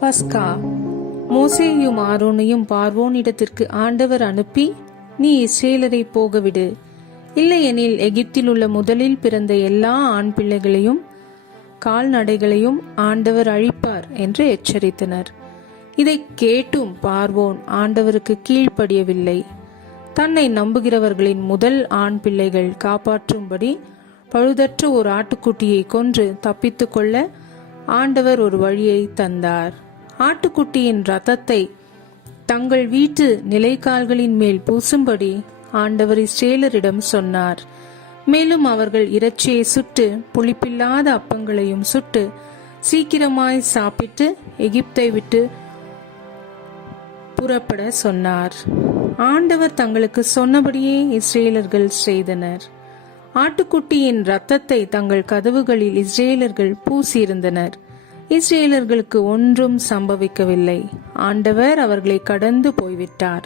பஸ்கா. மோசேயும் ஆரோனையும் பார்வோனிடத்திற்கு ஆண்டவர் அனுப்பி, நீ இஸ்ரேலரை போகவிடு, இல்லையெனில் எகிப்தில் உள்ள முதலில் பிறந்த எல்லா ஆண் பிள்ளைகளையும் கால்நடைகளையும் ஆண்டவர் அழிப்பார் என்று எச்சரித்தனர். இதை கேட்டும் பார்வோன் ஆண்டவருக்கு கீழ்ப்படியவில்லை. தன்னை நம்புகிறவர்களின் முதல் ஆண் பிள்ளைகள் காப்பாற்றும்படி பழுதற்ற ஒரு ஆட்டுக்குட்டியை கொன்று தப்பித்துக் கொள்ள ஆண்டவர் ஒரு வழியை தந்தார். ஆட்டுக்குட்டியின் இரத்தத்தை தங்கள் வீட்டு நிலைக்கால்களின் மேல் பூசும்படி ஆண்டவர் இஸ்ரேலரிடம் சொன்னார். மேலும் அவர்கள் இறைச்சியை சுட்டு புளிப்பில்லாத அப்பங்களையும் சுட்டு சீக்கிரமாய் சாப்பிட்டு எகிப்தை விட்டு புறப்பட சொன்னார். ஆண்டவர் தங்களுக்கு சொன்னபடியே இஸ்ரேலர்கள் செய்தனர். ஆட்டுக்குட்டியின் இரத்தத்தை தங்கள் கதவுகளில் இஸ்ரேலர்கள் பூசியிருந்தனர். இஸ்ரேலர்களுக்கு ஒன்றும் சம்பவிக்கவில்லை. ஆண்டவர் அவர்களை கடந்து போய்விட்டார்.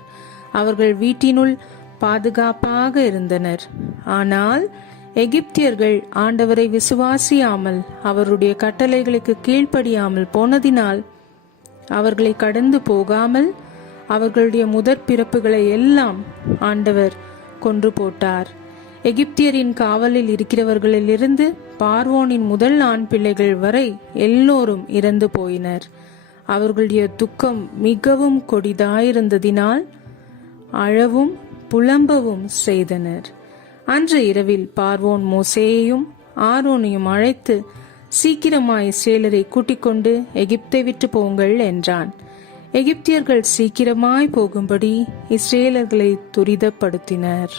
அவர்கள் வீட்டினுள் பாதுகாப்பாக இருந்தனர். ஆனால் எகிப்தியர்கள் ஆண்டவரை விசுவாசியாமல் அவருடைய கட்டளைகளுக்கு கீழ்ப்படியாமல் போனதினால் அவர்களை கடந்து போகாமல் அவர்களுடைய முதற் பிறப்புகளை எல்லாம் ஆண்டவர் கொன்று போட்டார். எகிப்தியரின் காவலில் இருக்கிறவர்களிலிருந்து பார்வோனின் முதல் ஆண் பிள்ளைகள் வரை எல்லோரும் இறந்து போயினர். அவர்களுடைய துக்கம் மிகவும் கொடிதாயிருந்ததினால் அழவும் புலம்பவும் செய்தனர். அன்று இரவில் பார்வோன் மோசேயையும் ஆரோனையும் அழைத்து, சீக்கிரமாய் இஸ்ரேலரை கூட்டிக் கொண்டு எகிப்தை விட்டு போங்கள் என்றான். எகிப்தியர்கள் சீக்கிரமாய் போகும்படி இஸ்ரேலர்களை துரிதப்படுத்தினர்.